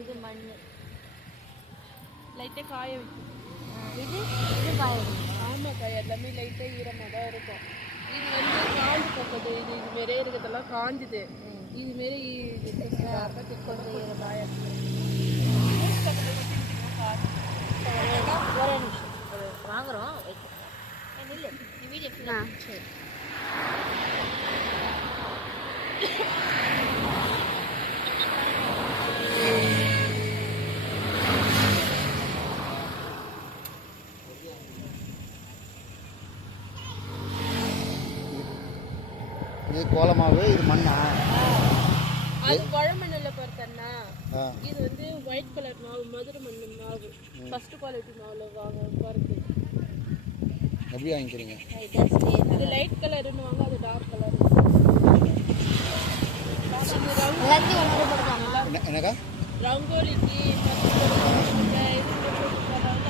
இது மண் லைட்டாக காய வைக்கும். இது இது காய வைக்கும். ஆமாக்கா, எல்லாமே லைட்டாக ஈரமாக தான் இருக்கும். இது வந்து காஞ்சு போகுது. இது இதுமாரி இருக்கிறதெல்லாம் காஞ்சுது. இதுமாரி கொஞ்சம் ஈரமாக ஒரே நிமிஷம் வாங்குறோம். இல்லை வீடியோ சரி. இது கோலமாவு, இது மண்ணா? அது குழம்புல பார்த்தா இது வந்து ஒயிட் கலர் மாவு, மதுரை மண்ணு மாவு, ஃபர்ஸ்ட் குவாலிட்டி மாவுல வருது. எப்படி வாங்கிக்கிறீங்க? இது லைட் கலர்னு வாங்க, அது டார்க் கலர். என்னக்கா? ரங்கோலிக்கு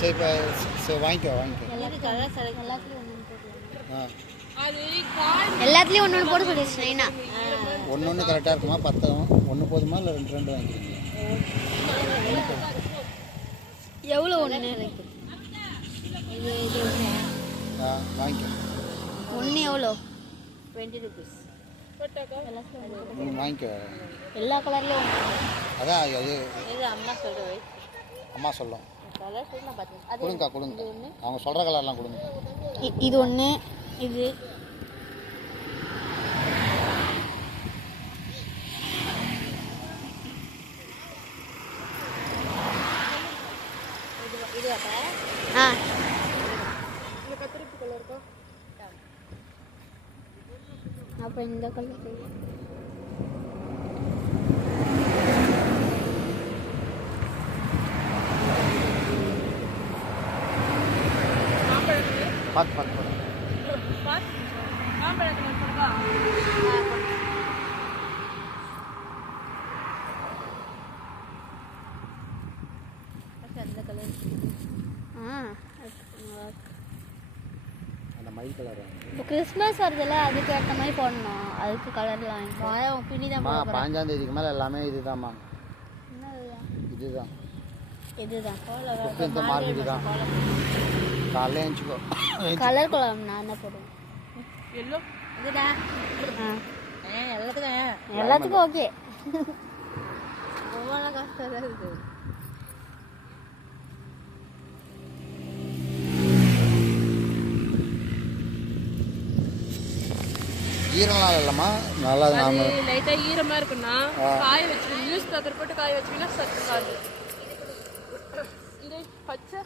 சரி, இப்போ வாங்கிக்கோ. எல்லாத்துலயும் ஒன்று போட சொல்லிடுச்சுனா ஒன்று கரெக்டாக இருக்குமா? 10 ஒன்று போதுமா இல்லை 2 வாங்கிக்கிறீங்க? எவ்வளோ ஒன்று இருக்கு? இது இது வாங்கிக்கோ. ஒன்று எவ்வளோ? 20 rupees. வாங்கிக்கோ. எல்லா கலர்லேயும் ஒன்று. அதான் அது இது அம்மா சொல்கிறேன். அம்மா சொல்லும். கலர் சொல்லி நான் பார்த்தேன். கொடுங்கக்கா, கொடுங்க. அவங்க சொல்கிற கலர்லாம் கொடுங்க. இது ஒன்று, இது அப்புறம் இந்த கலர் பார்த்து அந்த கலர் அந்த மை கலர். இப்போ கிறிஸ்மஸ் வருதுல்ல, அதுக்கு ஏற்ற மாதிரி போடணும். அதுக்கு கலர்லாம் வாங்கிக்கலாம். பின்னிதான் 15ஆம் தேதிக்கு மேலே எல்லாமே இதுதான்மா. இதுதான் இதுதான் மார்க்கெட்டு தான். காலையில் எழுந்துக்கோ. கலர் குழம்பு நான் என்ன போடுவேன்? எல்லோ இதுடா. எல்லாத்துக்கும் ஓகே. ரொம்ப கஷ்டம் தான் இருக்குது. ஈரம்லாம் இல்லைம்மா, நல்லா லைட்டாக ஈரமாக இருக்குன்னா காய வச்சுக்கணும். நியூஸ் பேப்பர் போட்டு காய வச்சுக்கினா சத்து காது. இது பச்சை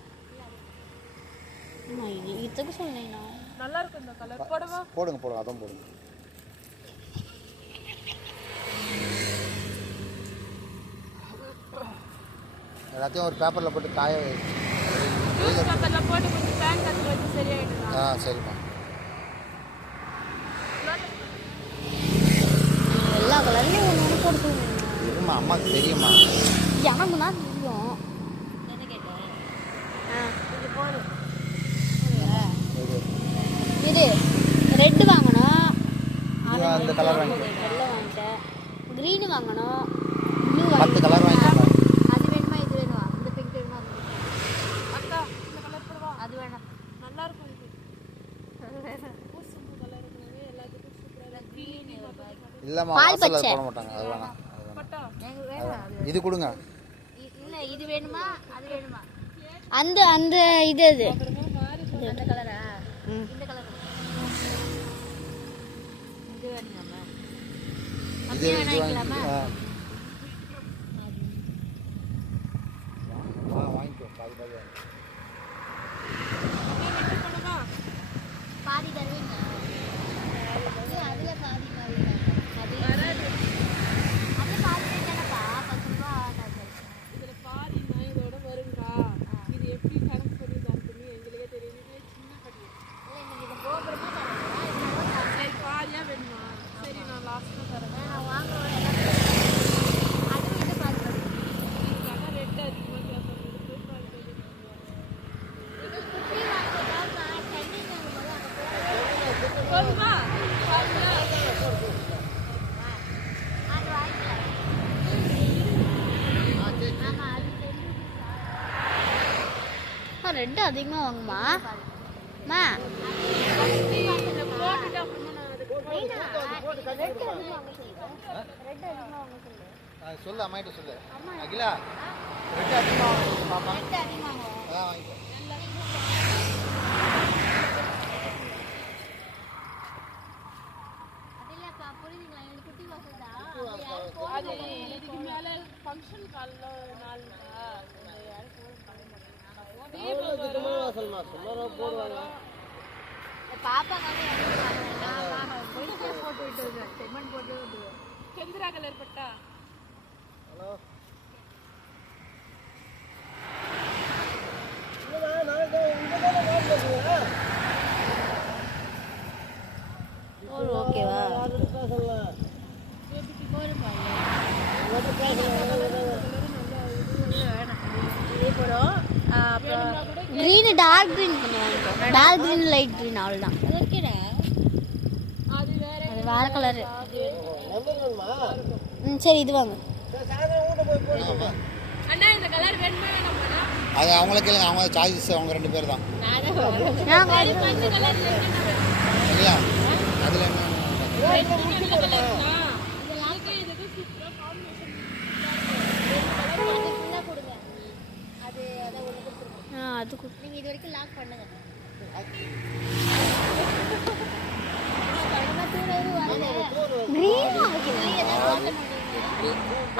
இதுக்கு சொன்னீங்கன்னா நல்லா இருக்கும். இந்த கலர் போடவா? போடுங்க, அதுவும் போடுங்க. எல்லாத்தையும் ஒரு பேப்பரில் போட்டு காய வச்சு நியூஸ் பேப்பரில் போட்டு கொஞ்சம் பேங்க் அதில் வச்சு சரியாயிடும். சரிம்மா. எல்லா கலர்லையும் ஒன்று போட்டு இருமா, அம்மாவுக்கு தெரியுமா? எனக்கு தான் தெரியும். என்ன கேட்டேன்? இது போடு. இது ரெட்டு வாங்கணும். அந்த கலர் வாங்கிட்டேன். எல்லோ வாங்கிட்டேன். க்ரீனு வாங்கணும். ப்ளூ 10 கலர் வாங்கிட்டேன். அது வேணுமா, இது வேணுமா? இந்த பிங்க் வேணுமா? அக்கா இந்த கலர் போடுவா? அது வேணாம். நல்லா இருக்கும். இது பூசு கலர் இருக்குனாவே எல்லாத்துக்கும் சூப்பராக க்ரீன். இல்லைம்மா, வாசல்ல போட மாட்டாங்க. அது வேணாம். இது கொடுங்க. இல்லை இது வேணுமா, அது வேணுமா? அந்த அந்த இது அது அந்த கலரா? இந்த கலர் இது வேணுமா? அப்படியே வேணாக்கலாமா? வாங்கிக்கோ. பாதி தருவீங்க. அதில் பாதி பாதி அது வராது. அது பாதி தானப்பா, 10 ரூபா ஆகாது. இதில் பாதினா இதோட வருங்கா. இது எப்படி கணக்கு பண்ணி தரணும்னு எங்களுக்கே தெரியுது. சின்ன கட்டி இல்லை, நீங்கள் இதை கோபுரமாக தரணும். சரி பாதியாக வேணுமா? சரி, நான் லாஸ்ட்டாக தரேன். நான் வாங்குறோம் எல்லாத்தையும். ரெட் அதிகமாக வாங்குமா அம்மா சொல்லு அம்மாட்ட சொல்லு அகிலா ரெட் அதிகமாக பாப்பா அதான் வாங்கிக்கோ அது இதுக்கு மேல ஃபங்க்ஷன் கால்ல நாள் ಚಂದ್ರ ಕಲರ್ ಪಟ್ಟ ஓகேவா green டார்க் green பண்ணுவாங்க டார்க் green லைட் green அவ்வளவுதான் அது வேற கலர் சரி இது வாங்க அண்ணா இந்த கலர் வேணுமா வேணாமா அது அவங்கள கேளுங்க அவங்க சாய்ஸ் அவங்க ரெண்டு பேர் தான் பச்சை கலர் இல்லையா அதில் என்ன அது நீங்க இது வரைக்கும் லாக் பண்ணுங்க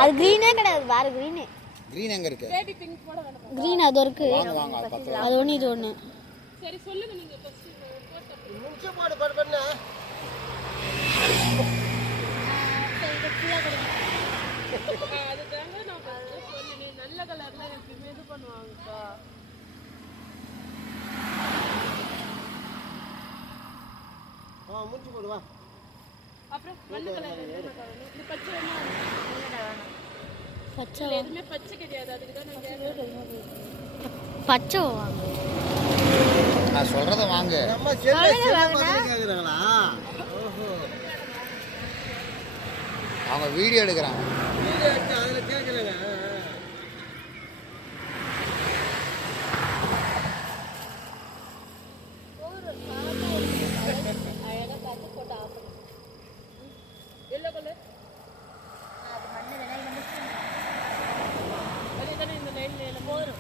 அது கிரீனே கிடையாது வேற கிரீனே கிரீன் எங்க இருக்கு பேபி பிங்க் போட வேண்டாம் கிரீன் அது இருக்கு வாங்க அது ஒன்று இது ஒன்று சரி சொல்லுங்க நீங்க ஃபர்ஸ்ட் நிமிஷம் பாடு பண்ணு அதுதாங்க நான் ஃபர்ஸ்ட் சொன்னேன் நல்ல கலர்ல எப்பவுமே இது பண்ணுவாங்கப்பா முடிச்சு போடுவா அப்புறம் நல்ல கலர் இந்த பச்சை வேணா பச்சை எதுவுமே பச்சை கிடையாது அதுக்கு தான் நான் கேட்குறேன் பச்சை வாங்க நான் சொல்றத வாங்க அவங்க வீடியோ எடுக்கிறாங்க எல்லோ கலர் அது தானே இந்த லைன்ல போறோம்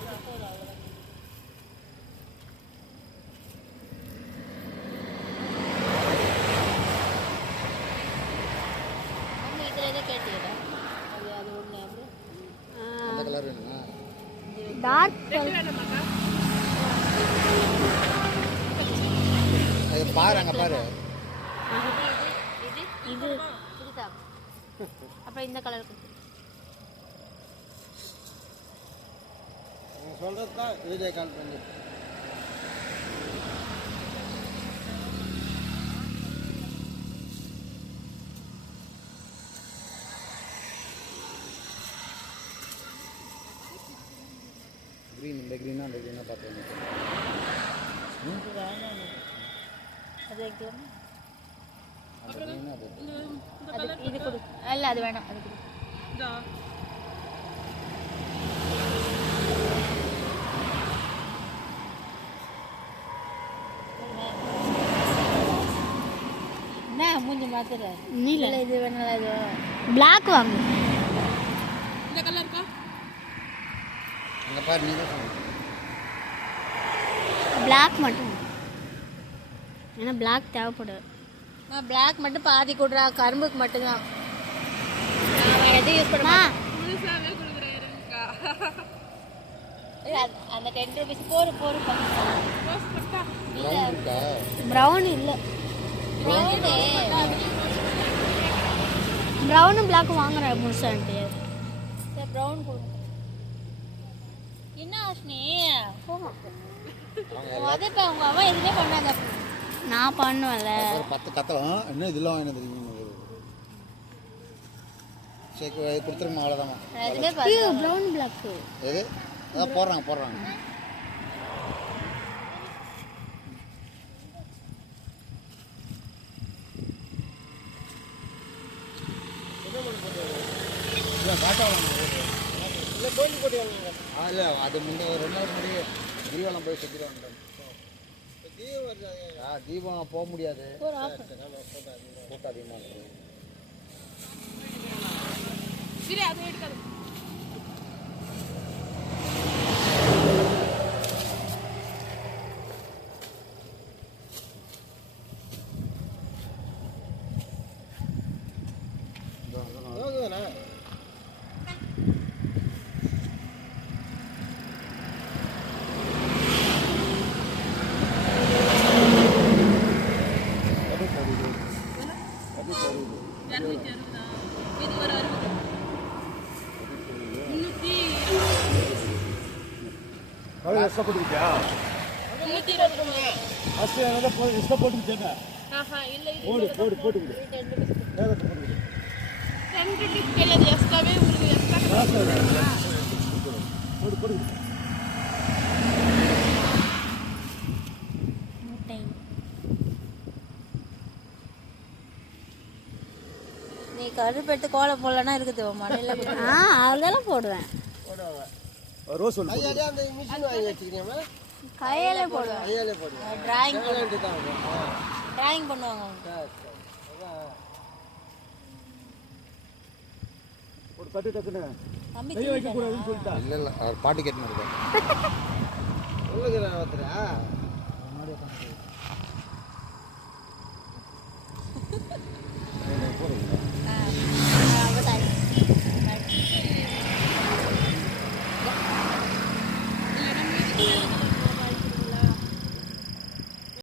அந்த கலர் வேணுமா டார்க் அது பாரு அங்க பாரு இது அப்புறம் இந்த கலர் சொல்றது தான் வீடியோ கால் பண்ணி கிரீன் இந்த கிரீனா அந்த கிரீனா பார்த்து அது வைக்கலாம் அந்த கிரீனா அது அது இது கொடு இல்ல அது வேணாம் அது கொடு இதா என்ன மூஞ்சி மாத்துற நீல இது வேணாம் இது Black வாங்கு இந்த கலர் இருக்கா அங்க பாரு நீங்க சொல்லுங்க Black மட்டும் ஏன்னா Black தேவைப்படுது நான் Black மட்டும் பாதி கொடுறா கரும்புக்கு மட்டும் தான் நான் எதை யூஸ் பண்ண முழுசாவே கொடுக்குறேன் இருக்கா அந்த 10 ரூபீஸ் போரு ரோஸ் பட்டா ப்ரௌன் இருக்கா brown இல்ல brown black வாங்குறேன் முழுசான்ட்டு சரி brown கொடு என்ன ஆஷ்னி போமா அதப்ப அவங்க அவ எதுமே பண்ணாங்க நான் பண்ணுவல ஒரு 10 கத்தலாம் என்ன இதெல்லாம் வாங்கினது தெரியுமா சரி கொடுத்துருமா அவ்வளோதான் எதுமே பண்ணல brown black எது அதான் போடுறாங்க இல்லை அது முன்னே ஒரு 2 நாள் முன்னாடி தீபம் போய் சுற்றிட்டு வந்துட்டோம். தீபம் போக முடியாது, கூட்டம் அதிகமாக இருக்குது. சரி அது எடுக்காது. இது ஒரு 60 இஷ்டப்பட்டுக்கிட்டியா? ஃபஸ்ட்டு எதாவது இஷ்டப்பட்டுக்கிட்டேன். இல்லை போடு போடு போட்டுக்கிடு. வேகத்தை போட்டுக்கிடு. 2 டிக்கெட் அது எக்ஸ்ட்ராவே உங்களுக்கு எக்ஸ்ட்ரா போடு போட்டுக்கிடு. முட்டை நீ கருப்பு எடுத்து கோலம் போடலன்னா இருக்குது மழையில அதெல்லாம் போடுவேன். ரோஸ் ஒன்று கையாலே அந்த மிஷின் வாங்கி வச்சுக்கிறீங்களா? கையாலே போடுவேன். கையாலே போடுவேன். டிராயிங் தான் டிராயிங் பண்ணுவாங்க அவங்க. ஒரு தட்டு டக்குன்னு தம்பி கை வைக்கக்கூடாதுன்னு சொல்லிட்டா. இல்லை இல்லை, அவர் பாட்டு கேட்டுன்னு இருக்கேன். முன்னாடியே